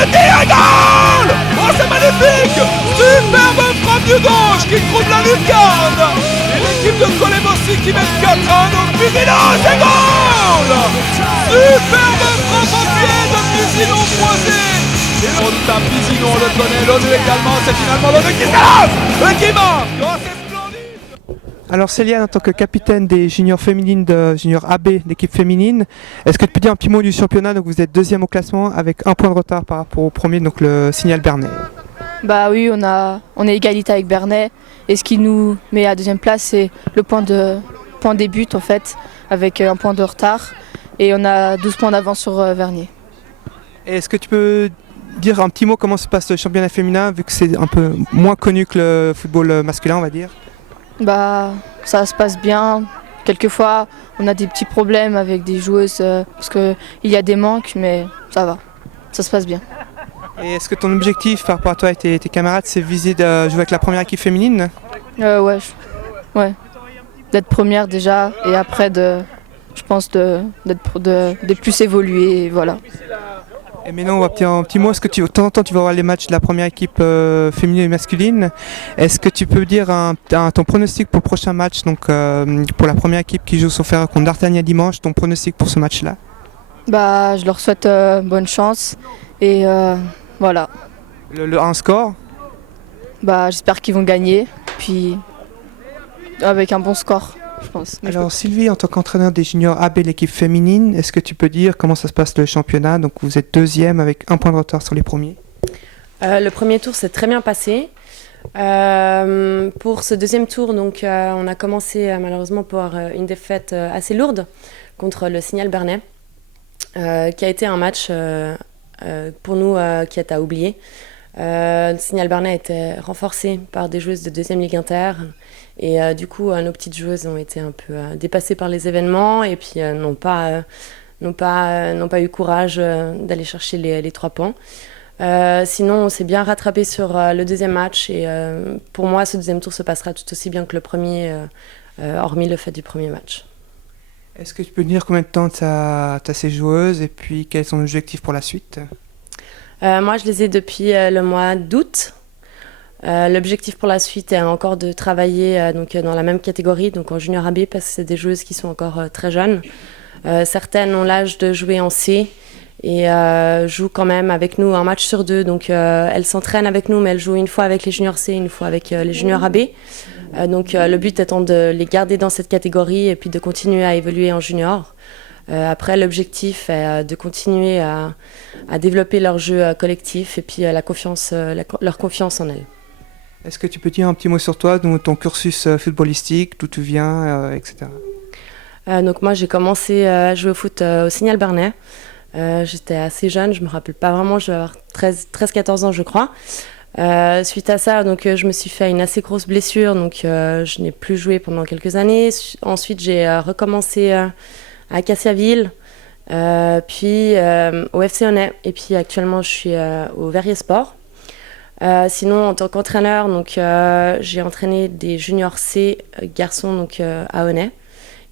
le tir, et goal! Oh, c'est magnifique! Superbe frappe du gauche qui trouve la lucarne! Et l'équipe de Colebossi qui met 4-1, donc Pisino, c'est goal! Superbe frappe au pied de Pisino croisé! Et on tape Pisino, on le connaît, l'ONU également, c'est finalement l'ONU qui s'élève et qui marque! Oh, c'est splendide! Alors Céliane, en tant que capitaine des juniors féminines de junior AB d'équipe féminine, est-ce que tu peux dire un petit mot du championnat? Donc vous êtes deuxième au classement avec un point de retard par rapport au premier, donc le Signal Bernay. Bah oui, on est égalité avec Bernay et ce qui nous met à deuxième place, c'est le point des buts en fait, avec un point de retard et on a 12 points d'avance sur Vernier. Et est-ce que tu peux dire un petit mot comment se passe le championnat féminin, vu que c'est un peu moins connu que le football masculin, on va dire? Bah ça se passe bien. Quelquefois, on a des petits problèmes avec des joueuses parce qu'il y a des manques, mais ça va, ça se passe bien. Et est-ce que ton objectif par rapport à toi et tes camarades, c'est viser de jouer avec la première équipe féminine? Ouais, d'être première déjà et après je pense de plus évoluer, et voilà. Et maintenant, on va dire un petit mot. Est-ce que de temps en temps, tu vas voir les matchs de la première équipe féminine et masculine? Est-ce que tu peux dire ton pronostic pour le prochain match, donc pour la première équipe qui joue son fer contre D'Artagnan dimanche, ton pronostic pour ce match-là? Bah, je leur souhaite bonne chance et voilà. Un score? Bah, j'espère qu'ils vont gagner, puis avec un bon score, je pense. Alors Sylvie, en tant qu'entraîneur des juniors AB l'équipe féminine, est-ce que tu peux dire comment ça se passe le championnat? Donc vous êtes deuxième avec un point de retard sur les premiers. Le premier tour s'est très bien passé. Pour ce deuxième tour, donc, on a commencé malheureusement par une défaite assez lourde contre le Signal Bernay, qui a été un match pour nous qui est à oublier. Le Signal Bernay était renforcé par des joueuses de deuxième ligue inter et du coup nos petites joueuses ont été un peu dépassées par les événements et puis n'ont pas eu courage d'aller chercher les 3 points. Sinon on s'est bien rattrapé sur le deuxième match et pour moi ce deuxième tour se passera tout aussi bien que le premier, hormis le fait du premier match. Est-ce que tu peux dire combien de temps tu as ces joueuses et puis quels sont les objectifs pour la suite? Moi, je les ai depuis le mois d'août. L'objectif pour la suite est encore de travailler donc, dans la même catégorie, donc en junior AB, parce que c'est des joueuses qui sont encore très jeunes. Certaines ont l'âge de jouer en C et jouent quand même avec nous un match sur 2. Donc elles s'entraînent avec nous, mais elles jouent une fois avec les juniors C, une fois avec les juniors AB. Donc le but étant de les garder dans cette catégorie et puis de continuer à évoluer en junior. Après, l'objectif est de continuer à développer leur jeu collectif et puis leur confiance en elles. Est-ce que tu peux dire un petit mot sur toi, donc ton cursus footballistique, d'où tu viens, etc. Donc moi, j'ai commencé à jouer au foot au Signal Bernay. J'étais assez jeune, je me rappelle pas vraiment, je vais avoir 13-14 ans je crois. Suite à ça, donc, je me suis fait une assez grosse blessure, donc je n'ai plus joué pendant quelques années. Ensuite, j'ai recommencé à Cassiaville, puis au FC Honnay, et puis actuellement je suis au Verrier Sport. Sinon, en tant qu'entraîneur, donc, j'ai entraîné des juniors C garçons donc, à Honnay.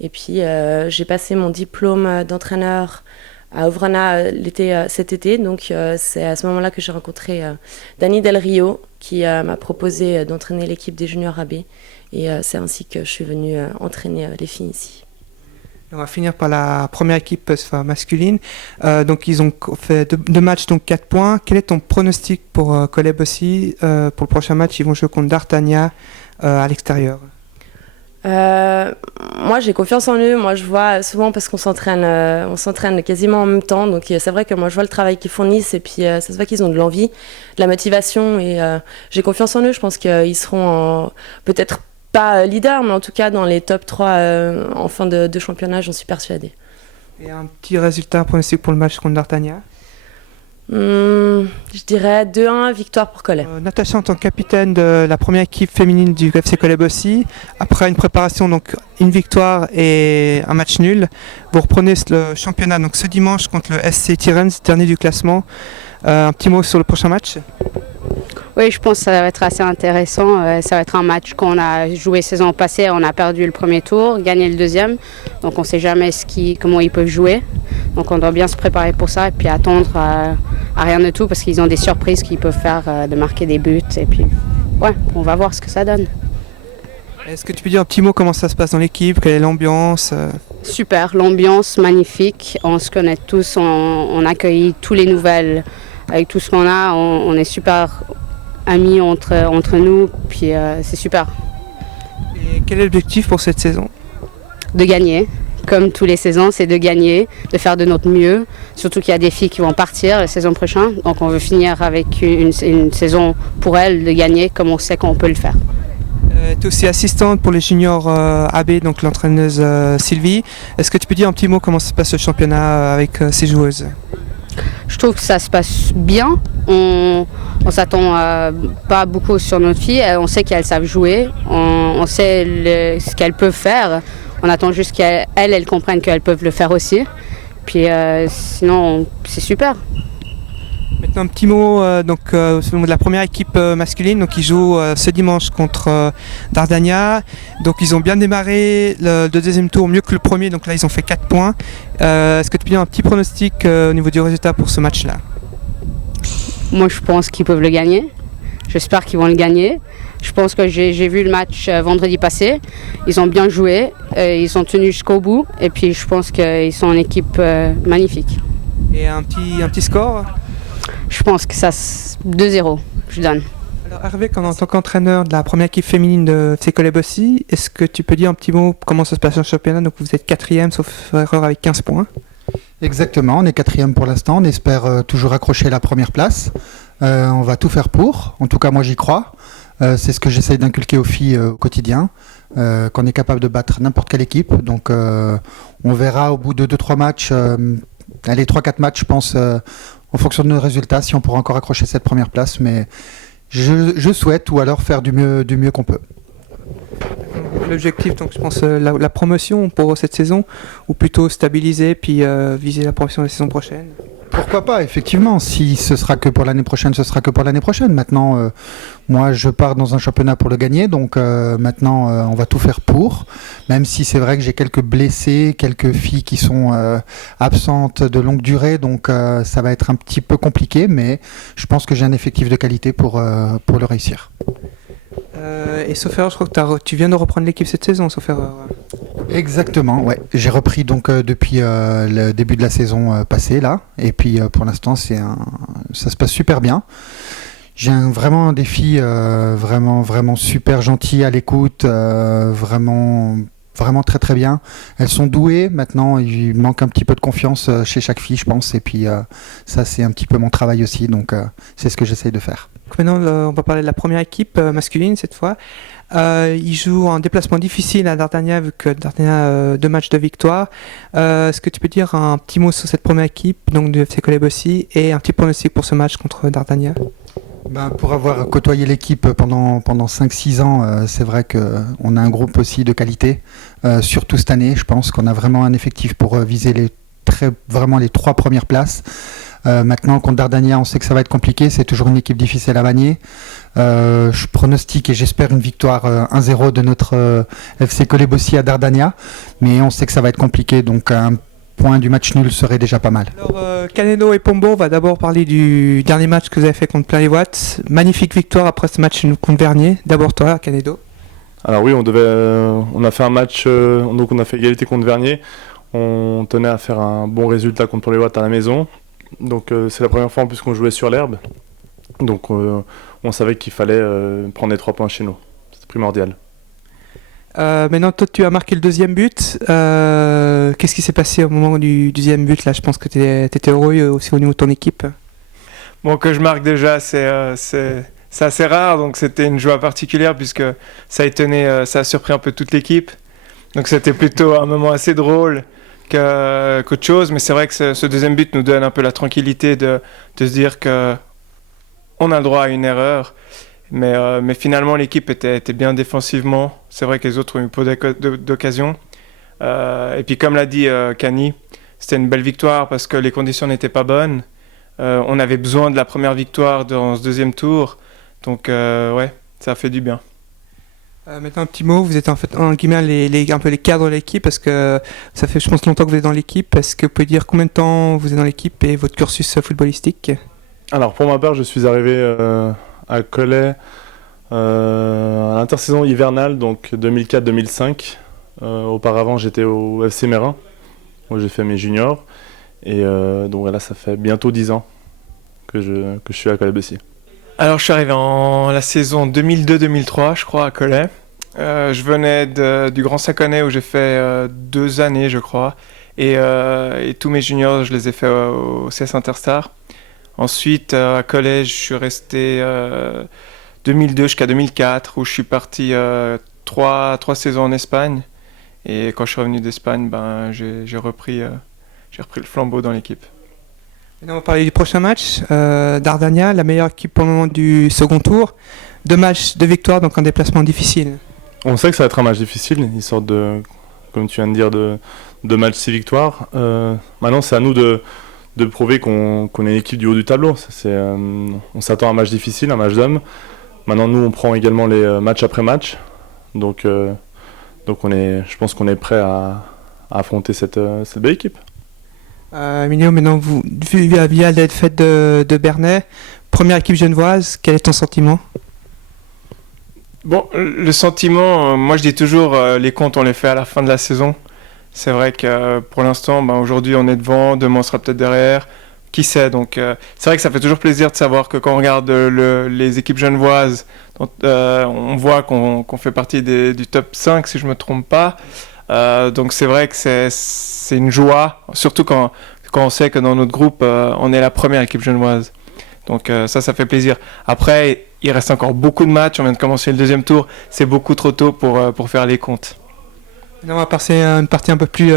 Et puis j'ai passé mon diplôme d'entraîneur à Ouvrana cet été. Donc c'est à ce moment-là que j'ai rencontré Dani Del Rio qui m'a proposé d'entraîner l'équipe des juniors AB. Et c'est ainsi que je suis venue entraîner les filles ici. On va finir par la première équipe masculine. Donc ils ont fait deux matchs, donc 4 points. Quel est ton pronostic pour Coleb aussi pour le prochain match? Ils vont jouer contre D'Artagnan à l'extérieur. Moi j'ai confiance en eux. Moi je vois souvent parce qu'on s'entraîne quasiment en même temps. Donc c'est vrai que moi je vois le travail qu'ils fournissent et puis ça se voit qu'ils ont de l'envie, de la motivation et j'ai confiance en eux. Je pense qu'ils seront peut-être pas leader, mais en tout cas dans les top 3 en fin de championnat, j'en suis persuadée. Et un petit résultat pronostic pour le match contre D'Artagnan? Je dirais 2-1, victoire pour Collet. Natacha, en tant que capitaine de la première équipe féminine du FC Coleb aussi, après une préparation, donc une victoire et un match nul, vous reprenez le championnat donc ce dimanche contre le SC Tirens, dernier du classement. Un petit mot sur le prochain match? Oui, je pense que ça va être assez intéressant. Ça va être un match qu'on a joué saison passée. On a perdu le premier tour, gagné le deuxième. Donc on ne sait jamais comment ils peuvent jouer. Donc on doit bien se préparer pour ça et puis attendre à rien de tout parce qu'ils ont des surprises qu'ils peuvent faire de marquer des buts. Et puis, ouais, on va voir ce que ça donne. Est-ce que tu peux dire un petit mot comment ça se passe dans l'équipe, quelle est l'ambiance Super, l'ambiance magnifique. On se connaît tous, on accueille tous les nouvelles avec tout ce qu'on a. On est super amis entre nous, puis c'est super. Et quel est l'objectif pour cette saison? De gagner. Comme tous les saisons, c'est de gagner, de faire de notre mieux. Surtout qu'il y a des filles qui vont partir la saison prochaine. Donc on veut finir avec une saison pour elles, de gagner comme on sait qu'on peut le faire. Tu es aussi assistante pour les juniors AB, donc l'entraîneuse Sylvie. Est-ce que tu peux dire un petit mot comment se passe le championnat avec ces joueuses? Je trouve que ça se passe bien. On s'attend pas beaucoup sur notre fille. On sait qu'elles savent jouer. On sait ce qu'elles peuvent faire. On attend juste qu'elles comprennent qu'elles peuvent le faire aussi. Puis sinon, c'est super. Maintenant un petit mot de la première équipe masculine, donc ils jouent ce dimanche contre Dardania. Donc ils ont bien démarré le deuxième tour mieux que le premier, donc là ils ont fait 4 points. Est-ce que tu peux dire un petit pronostic au niveau du résultat pour ce match-là? Moi je pense qu'ils peuvent le gagner. J'espère qu'ils vont le gagner. Je pense que j'ai vu le match vendredi passé. Ils ont bien joué, ils sont tenus jusqu'au bout et puis je pense qu'ils sont une équipe magnifique. Et un petit score? Je pense que ça 2-0, je donne. Alors Hervé, en tant qu'entraîneur de la première équipe féminine de FC Collet-Bossy, est-ce que tu peux dire un petit mot comment ça se passe en championnat? Donc vous êtes 4e sauf erreur avec 15 points. Exactement, on est 4e pour l'instant, on espère toujours accrocher la première place. On va tout faire pour, en tout cas moi j'y crois. C'est ce que j'essaye d'inculquer aux filles au quotidien, qu'on est capable de battre n'importe quelle équipe. Donc on verra au bout de 2-3 matchs, 3-4 matchs je pense, en fonction de nos résultats, si on pourra encore accrocher cette première place. Mais je souhaite, ou alors faire du mieux qu'on peut. L'objectif, donc je pense la promotion pour cette saison, ou plutôt stabiliser puis viser la promotion la saison prochaine? Pourquoi pas, effectivement. Si ce sera que pour l'année prochaine, ce sera que pour l'année prochaine. Maintenant, moi, je pars dans un championnat pour le gagner. Donc maintenant, on va tout faire pour. Même si c'est vrai que j'ai quelques blessés, quelques filles qui sont absentes de longue durée. Donc ça va être un petit peu compliqué. Mais je pense que j'ai un effectif de qualité pour le réussir. Et sauf erreur, je crois que tu viens de reprendre l'équipe cette saison, sauf erreur. Exactement, ouais. J'ai repris donc depuis le début de la saison passée là, et puis pour l'instant ça se passe super bien. J'ai vraiment des filles vraiment super gentilles à l'écoute, vraiment très très bien. Elles sont douées. Maintenant, il manque un petit peu de confiance chez chaque fille, je pense, et puis ça c'est un petit peu mon travail aussi, donc c'est ce que j'essaye de faire. Maintenant, on va parler de la première équipe masculine cette fois. Ils jouent un déplacement difficile à Dardania, vu que Dardania a 2 matchs de victoire. Est-ce que tu peux dire un petit mot sur cette première équipe donc du FC Collet-Bossy et un petit pronostic pour ce match contre Dardania? Pour avoir côtoyé l'équipe pendant 5-6 ans, c'est vrai qu'on a un groupe aussi de qualité, surtout cette année. Je pense qu'on a vraiment un effectif pour viser vraiment les 3 premières places. Maintenant, contre Dardania, on sait que ça va être compliqué. C'est toujours une équipe difficile à manier. Je pronostique et j'espère une victoire 1-0 de notre FC Collet-Bossy à Dardania. Mais on sait que ça va être compliqué. Donc, un point du match nul serait déjà pas mal. Alors, Canedo et Pombo, on va d'abord parler du dernier match que vous avez fait contre Plariwatt. Magnifique victoire après ce match contre Vernier. D'abord toi, Canedo. Alors oui, on a fait un match, donc on a fait égalité contre Vernier. On tenait à faire un bon résultat contre Plariwatt à la maison. Donc c'est la première fois en plus qu'on jouait sur l'herbe. Donc on savait qu'il fallait prendre les 3 points chez nous. C'est primordial. Maintenant, toi, tu as marqué le 2e but. Qu'est-ce qui s'est passé au moment du 2e but? Là, je pense que tu étais heureux aussi au niveau de ton équipe. Bon, que je marque déjà, c'est assez rare. Donc c'était une joie particulière puisque ça a surpris un peu toute l'équipe. Donc c'était plutôt un moment assez drôle qu'autre chose. Mais c'est vrai que ce 2e but nous donne un peu la tranquillité de se dire qu'on a le droit à une erreur. Mais finalement, l'équipe était bien défensivement. C'est vrai que les autres ont eu peu d'occasions. Et puis, comme l'a dit Kani, c'était une belle victoire parce que les conditions n'étaient pas bonnes. On avait besoin de la première victoire dans ce 2e tour. Donc, ouais, ça a fait du bien. Maintenant, un petit mot. Vous êtes en fait un peu les cadres de l'équipe parce que ça fait, je pense, longtemps que vous êtes dans l'équipe. Est-ce que vous pouvez dire combien de temps vous êtes dans l'équipe et votre cursus footballistique? Alors pour ma part, je suis arrivé à Cholet à l'intersaison hivernale, donc 2004-2005. Auparavant, j'étais au FC Mérin, où j'ai fait mes juniors. Et donc voilà, ça fait bientôt 10 ans que je suis à Cholet-Bossy. Alors je suis arrivé en la saison 2002-2003, je crois, à Cholet. Je venais du Grand Saconnet où j'ai fait 2 années, je crois. Et tous mes juniors, je les ai fait au CS Interstar. Ensuite, à Cholet, je suis resté 2002 jusqu'à 2004, où je suis parti 3 saisons en Espagne. Et quand je suis revenu d'Espagne, j'ai repris le flambeau dans l'équipe. Maintenant, on va parler du prochain match. Dardania, la meilleure équipe pour le moment du second tour. 2 matchs, 2 victoires, donc un déplacement difficile. On sait que ça va être un match difficile. Ils sortent comme tu viens de dire, de matchs 6 victoires. Maintenant, c'est à nous de prouver qu'on est une équipe du haut du tableau. On s'attend à un match difficile, un match d'hommes. Maintenant, nous, on prend également les match après match. Donc je pense qu'on est prêt à affronter cette belle équipe. Emilio, maintenant, via la défaite de Bernay, première équipe genevoise, quel est ton sentiment? Bon, le sentiment, moi je dis toujours, les comptes on les fait à la fin de la saison. C'est vrai que pour l'instant, aujourd'hui on est devant, demain on sera peut-être derrière, qui sait. Donc c'est vrai que ça fait toujours plaisir de savoir que quand on regarde les équipes genevoises, on voit qu'on fait partie du top 5 si je ne me trompe pas. Donc c'est vrai que c'est une joie, surtout quand on sait que dans notre groupe, on est la première équipe genevoise. Donc ça fait plaisir. Après, il reste encore beaucoup de matchs, on vient de commencer le 2e tour, c'est beaucoup trop tôt pour faire les comptes. Maintenant, on va passer à une partie un peu plus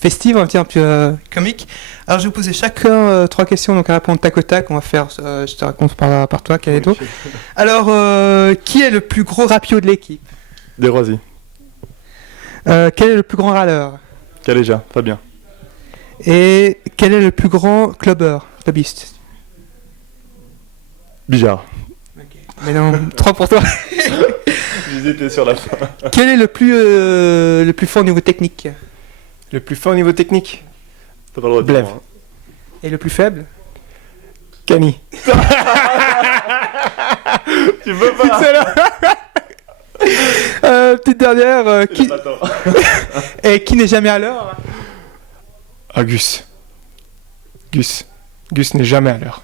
festive, un peu plus comique. Alors je vais vous poser chacun 3 questions, donc à répondre tac au tac. On va faire, je te raconte par toi, Caléto. Alors, qui est le plus gros rapio de l'équipe? Desroisiers. Quel est le plus grand râleur? Caléja, Fabien. Et quel est le plus grand clubbiste? Bijard. Maintenant, 3 pour toi. J'hésitais sur la fin. Quel est le plus fort au niveau technique? Le plus fort au niveau technique? T'as pas le droit de Blève. dire, hein. Et le plus faible? Cani. Tu peux pas. Petite dernière, et qui n'est jamais à l'heure? Ah, Gus. Gus n'est jamais à l'heure.